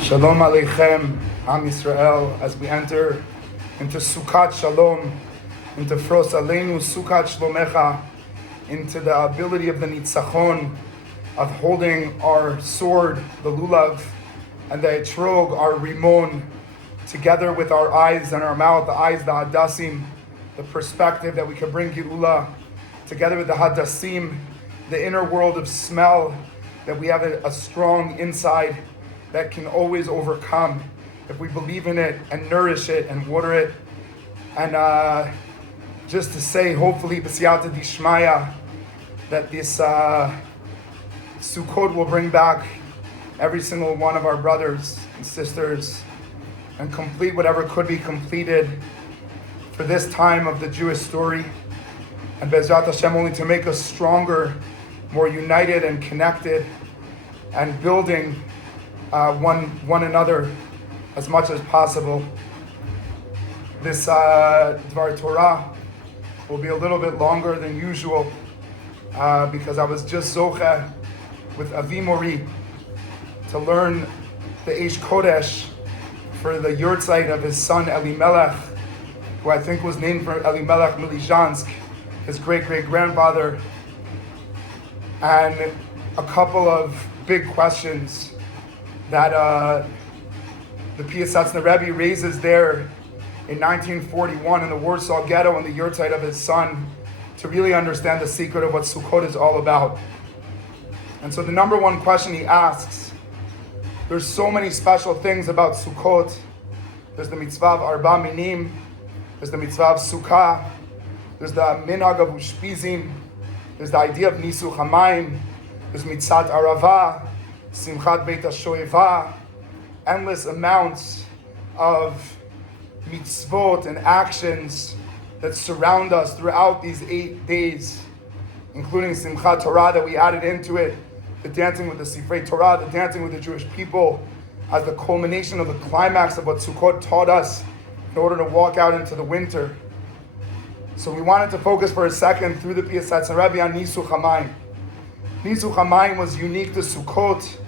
Shalom Aleichem, Am Yisrael, as we enter into succot Shalom, into Fros Aleinu succot Shlomecha, into the ability of the nitzachon, of holding our sword, the lulav, and the etrog, our rimon, together with our eyes and our mouth, the eyes, the hadassim, the perspective that we can bring geula, together with the hadassim, the inner world of smell, that we have a strong inside that can always overcome if we believe in it and nourish it and water it. And just to say, hopefully, b'siyata dishmaya, that this sukkot will bring back every single one of our brothers and sisters and complete whatever could be completed for this time of the Jewish story. And Be'ezrat Hashem, only to make us stronger, more united and connected, and building one another as much as possible. This Dvar Torah will be a little bit longer than usual because I was just zocheh with Avi Mori to learn the Eish Kodesh for the yurtzeit of his son Elimelech, who I think was named for Elimelech Milizhansk, his great-great-grandfather, and a couple of big questions that the Piasetzner Rebbe raises there in 1941 in the Warsaw Ghetto in the yurtzeit of his son, to really understand the secret of what Sukkot is all about. And so the number one question he asks, there's so many special things about Sukkot. There's the mitzvah of Arba Minim, there's the mitzvah of Sukkah, there's the minhag of Ushpizim, there's the idea of Nisuch HaMayim, there's mitzat Arava, Simchat Beit HaShoeva, endless amounts of mitzvot and actions that surround us throughout these 8 days, including Simchat Torah that we added into it, the dancing with the Sifrei Torah, the dancing with the Jewish people, as the culmination of the climax of what Sukkot taught us in order to walk out into the winter. So we wanted to focus for a second through the Piasetzner Rebbe on Nisuch HaMayim. Nisuch HaMayim was unique to Sukkot,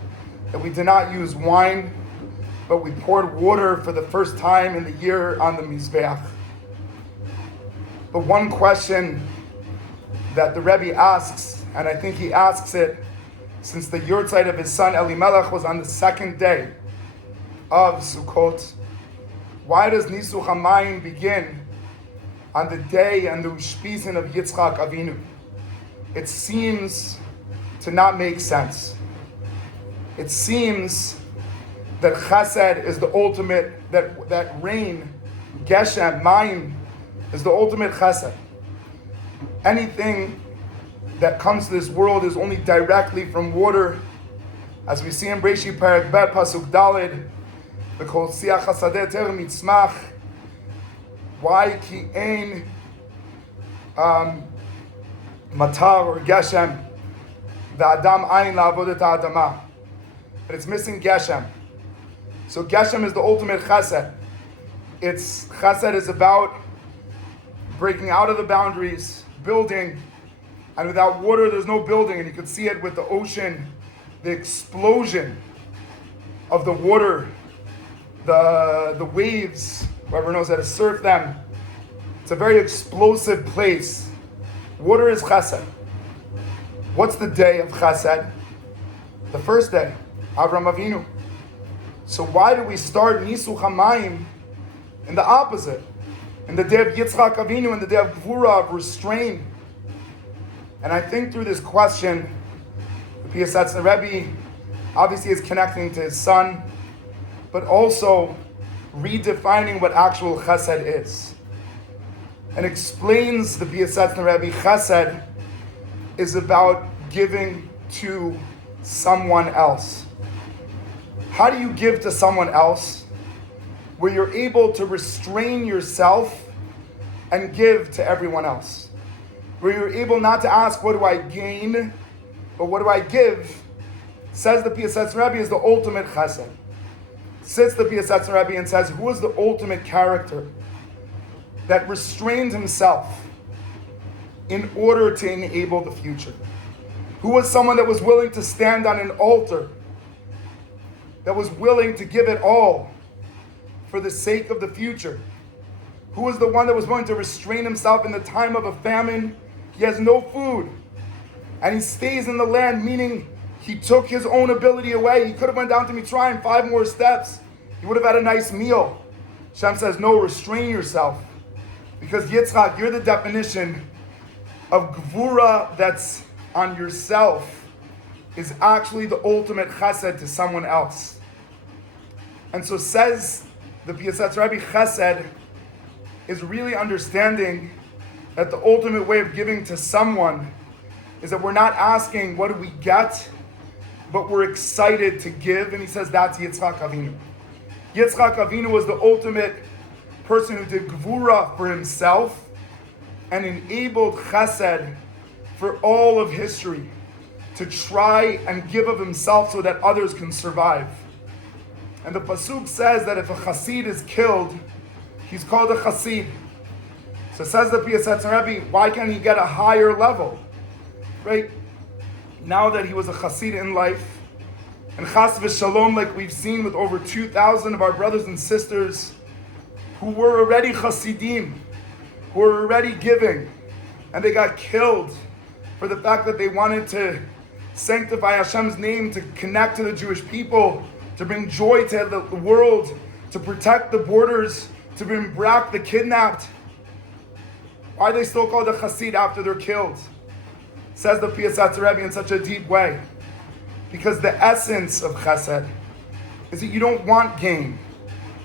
that we did not use wine, but we poured water for the first time in the year on the Mizbeach. But one question that the Rebbe asks, and I think he asks it since the yurtzeit of his son Elimelech was on the second day of Sukkot, why does Nisuch HaMayim begin on the day and the Ushpizin of Yitzchak Avinu? It seems to not make sense. It seems that Chesed is the ultimate, that rain, Geshem, Mayim, is the ultimate Chesed. Anything that comes to this world is only directly from water. As we see in Breishi Perek Bet, Pasuk Daled, V'kol siach hasadeh ter mitzmach, why ki ein matar or Geshem, v'adam ayin la'avodet ha'adamah. But it's missing Geshem. So Geshem is the ultimate Chesed. Chesed is about breaking out of the boundaries, building, and without water there's no building. And you can see it with the ocean, the explosion of the water, the waves, whoever knows how to surf them. It's a very explosive place. Water is Chesed. What's the day of Chesed? The first day, Avram Avinu. So why do we start Nisuch HaMayim in the opposite? In the day of Yitzchak Avinu, in the day of Gvura, of restraint? And I think through this question, the Piasetzner Rebbe obviously is connecting to his son, but also redefining what actual Chesed is. And explains the Piasetzner Rebbe, Chesed is about giving to someone else. How do you give to someone else? Where you're able to restrain yourself and give to everyone else. Where you're able not to ask, what do I gain? But what do I give? Says the Piasetzner Rebbe is the ultimate Chesed. Sits the Piasetzner Rebbe and says, who is the ultimate character that restrained himself in order to enable the future? Who was someone that was willing to stand on an altar that was willing to give it all for the sake of the future? Who was the one that was willing to restrain himself in the time of a famine? He has no food, and he stays in the land, meaning he took his own ability away. He could have went down to Mitzrayim 5 more steps. He would have had a nice meal. Hashem says, no, restrain yourself. Because Yitzchak, you're the definition of gvura that's on yourself is actually the ultimate chesed to someone else. And so says the Piasatz Rebbe, chesed is really understanding that the ultimate way of giving to someone is that we're not asking what do we get, but we're excited to give. And he says that's Yitzchak Avinu. Yitzchak Avinu was the ultimate person who did gvura for himself and enabled chesed for all of history to try and give of himself so that others can survive. And the pasuk says that if a chassid is killed, he's called a chassid. So says the Piasatz Rebbe, why can't he get a higher level? Right? Now that he was a chassid in life, and chas v'shalom, like we've seen with over 2,000 of our brothers and sisters who were already chassidim, who were already giving, and they got killed for the fact that they wanted to sanctify Hashem's name, to connect to the Jewish people, to bring joy to the world, to protect the borders, to bring back the kidnapped. Why are they still called a chassid after they're killed? Says the Piasatz Rebbe in such a deep way. Because the essence of chesed is that you don't want gain.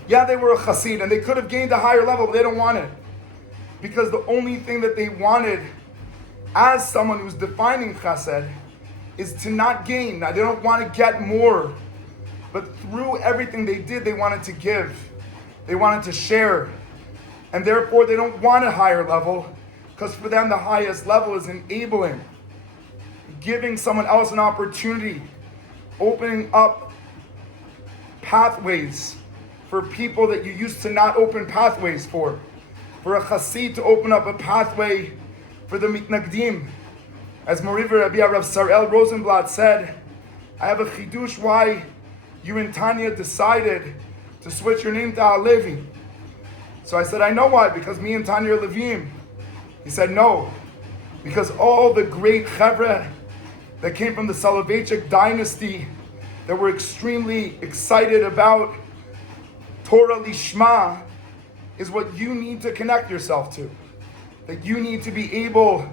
Yeah, they were a chassid and they could have gained a higher level, but they don't want it. Because the only thing that they wanted as someone who's defining chesed is to not gain. Now, they don't want to get more, but through everything they did, they wanted to give. They wanted to share. And therefore, they don't want a higher level, because for them, the highest level is enabling, giving someone else an opportunity, opening up pathways for people that you used to not open pathways for. For a chassid to open up a pathway for the mitnagdim. As Moriva Rabbi Rav Sarel Rosenblatt said, I have a chidush why you and Tanya decided to switch your name to Alevi. So I said, I know why, because me and Tanya are Levim. He said, no, because all the great chevra that came from the Soloveitchik dynasty that were extremely excited about Torah Lishma is what you need to connect yourself to. That you need to be able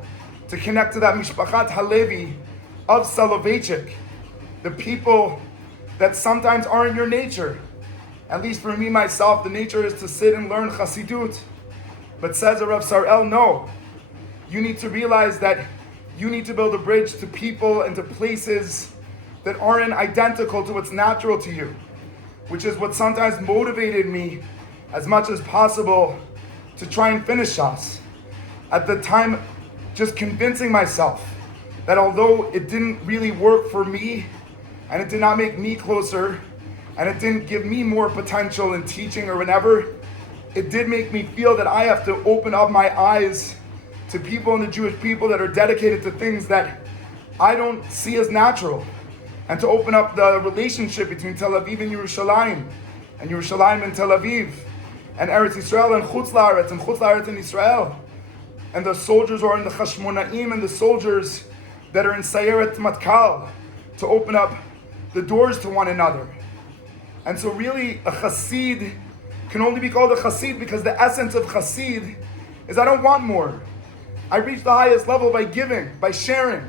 to connect to that Mishpachat Halevi of Soloveitchik, the people that sometimes aren't your nature. At least for me, myself, the nature is to sit and learn Chassidut. But says Rav Sarel, no. You need to realize that you need to build a bridge to people and to places that aren't identical to what's natural to you, which is what sometimes motivated me as much as possible to try and finish us. At the time, just convincing myself that although it didn't really work for me, and it did not make me closer, and it didn't give me more potential in teaching or whatever, it did make me feel that I have to open up my eyes to people in the Jewish people that are dedicated to things that I don't see as natural, and to open up the relationship between Tel Aviv and Yerushalayim and Tel Aviv, and Eretz Yisrael and Chutz La'aretz and Israel, and the soldiers who are in the Chashmonaim and the soldiers that are in Sayeret Matkal, to open up the doors to one another. And so really a chassid can only be called a chassid because the essence of chassid is I don't want more. I reach the highest level by giving, by sharing.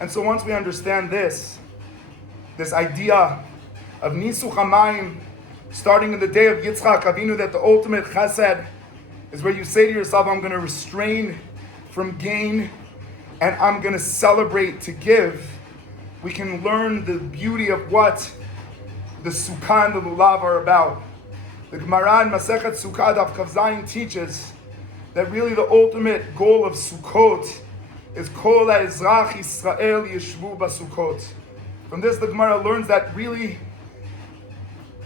And so once we understand this idea of Nisuch HaMayim, starting in the day of Yitzchak Avinu, that the ultimate chesed is where you say to yourself, I'm going to restrain from gain and I'm going to celebrate to give, we can learn the beauty of what the Sukkah and the Lulav are about. The Gemara in Masechet Sukkah Daf Kav Zayin teaches that really the ultimate goal of Sukkot is Kol HaEzrach Yisrael Yeshvu BaSukkot. From this, the Gemara learns that really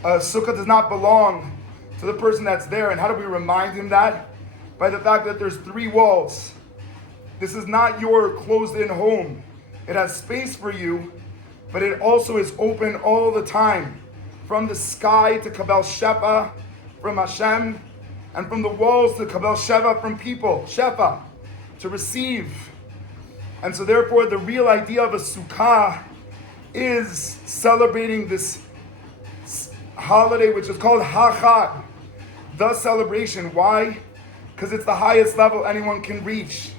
Sukkah does not belong to the person that's there. And how do we remind him that? By the fact that there's 3 walls. This is not your closed-in home. It has space for you, but it also is open all the time, from the sky to Kabel Shefa from Hashem, and from the walls to Kabel Shefa from people, Shefa, to receive. And so therefore the real idea of a sukkah is celebrating this holiday, which is called HaChag, the celebration. Why? Because it's the highest level anyone can reach,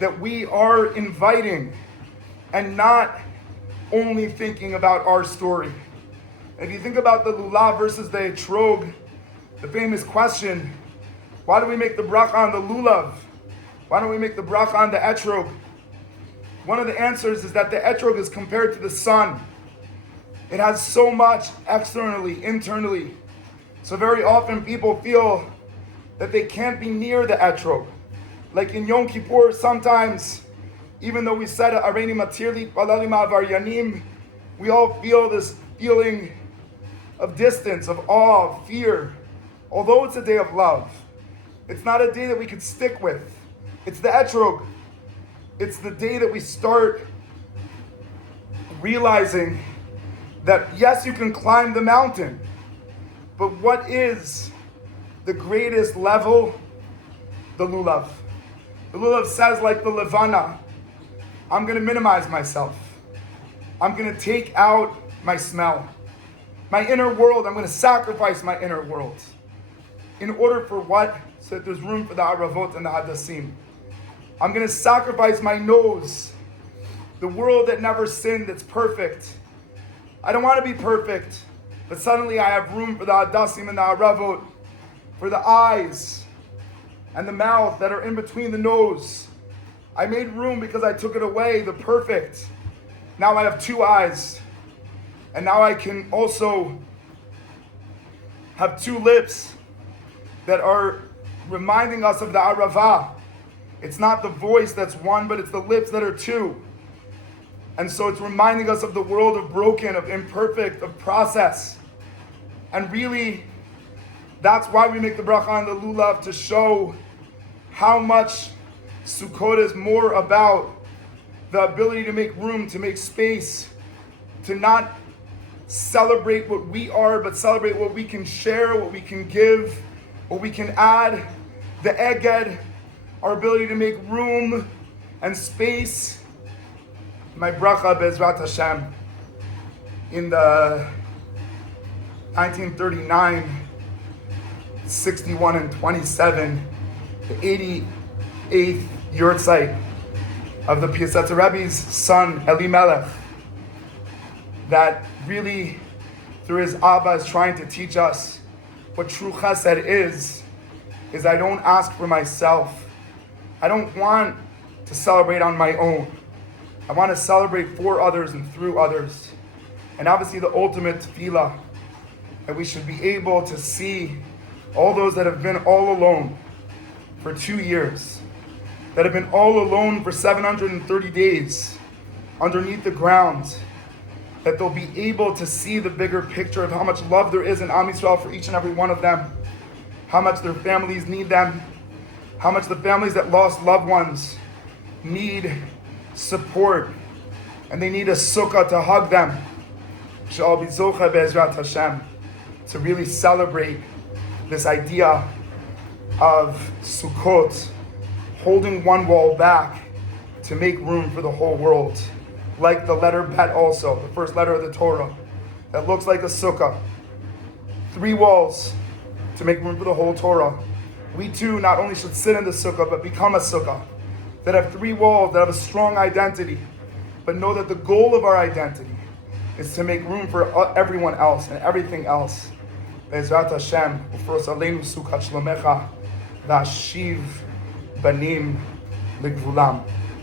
that we are inviting and not only thinking about our story. If you think about the lulav versus the etrog, the famous question, why do we make the bracha on the lulav? Why don't we make the bracha on the etrog? One of the answers is that the etrog is compared to the sun. It has so much externally, internally. So very often people feel that they can't be near the etrog. Like in Yom Kippur, sometimes, even though we said Areini Matirli Palalima Avaryanim, we all feel this feeling of distance, of awe, of fear. Although it's a day of love, it's not a day that we could stick with. It's the etrog. It's the day that we start realizing that yes, you can climb the mountain, but what is the greatest level? The lulav. The lulav says, like the levana, I'm going to minimize myself. I'm going to take out my smell. My inner world, I'm going to sacrifice my inner world. In order for what? So that there's room for the aravot and the hadassim. I'm going to sacrifice my nose, the world that never sinned, that's perfect. I don't want to be perfect, but suddenly I have room for the hadassim and the aravot, for the eyes and the mouth that are in between the nose. I made room because I took it away, the perfect. Now I have two eyes. And now I can also have two lips that are reminding us of the aravah. It's not the voice that's one, but it's the lips that are two. And so it's reminding us of the world of broken, of imperfect, of process. And really, that's why we make the bracha on the lulav, to show how much Sukkot is more about the ability to make room, to make space, to not celebrate what we are, but celebrate what we can share, what we can give, what we can add. The eged, our ability to make room and space. My bracha Bezrat Hashem in the 1939, 61 and 27, the 88th yurtzeit of the Piasetzer Rebbe's son Elimelech, that really through his Abba is trying to teach us what true chesed is I don't ask for myself. I don't want to celebrate on my own. I want to celebrate for others and through others. And obviously the ultimate tefillah, that we should be able to see all those that have been all alone for 2 years, that have been all alone for 730 days underneath the ground, that they'll be able to see the bigger picture of how much love there is in Am Yisrael for each and every one of them, how much their families need them, how much the families that lost loved ones need support, and they need a sukkah to hug them. Shall be zocha be'ezrat Hashem, to really celebrate this idea of Sukkot, holding one wall back to make room for the whole world. Like the letter Bet also, the first letter of the Torah, that looks like a sukkah. 3 walls to make room for the whole Torah. We too not only should sit in the sukkah, but become a sukkah. That have 3 walls, that have a strong identity, but know that the goal of our identity is to make room for everyone else and everything else. Be'ezrat Hashem, ufros aleinu sukkot shlomecha, v'ashiv banim ligvulam.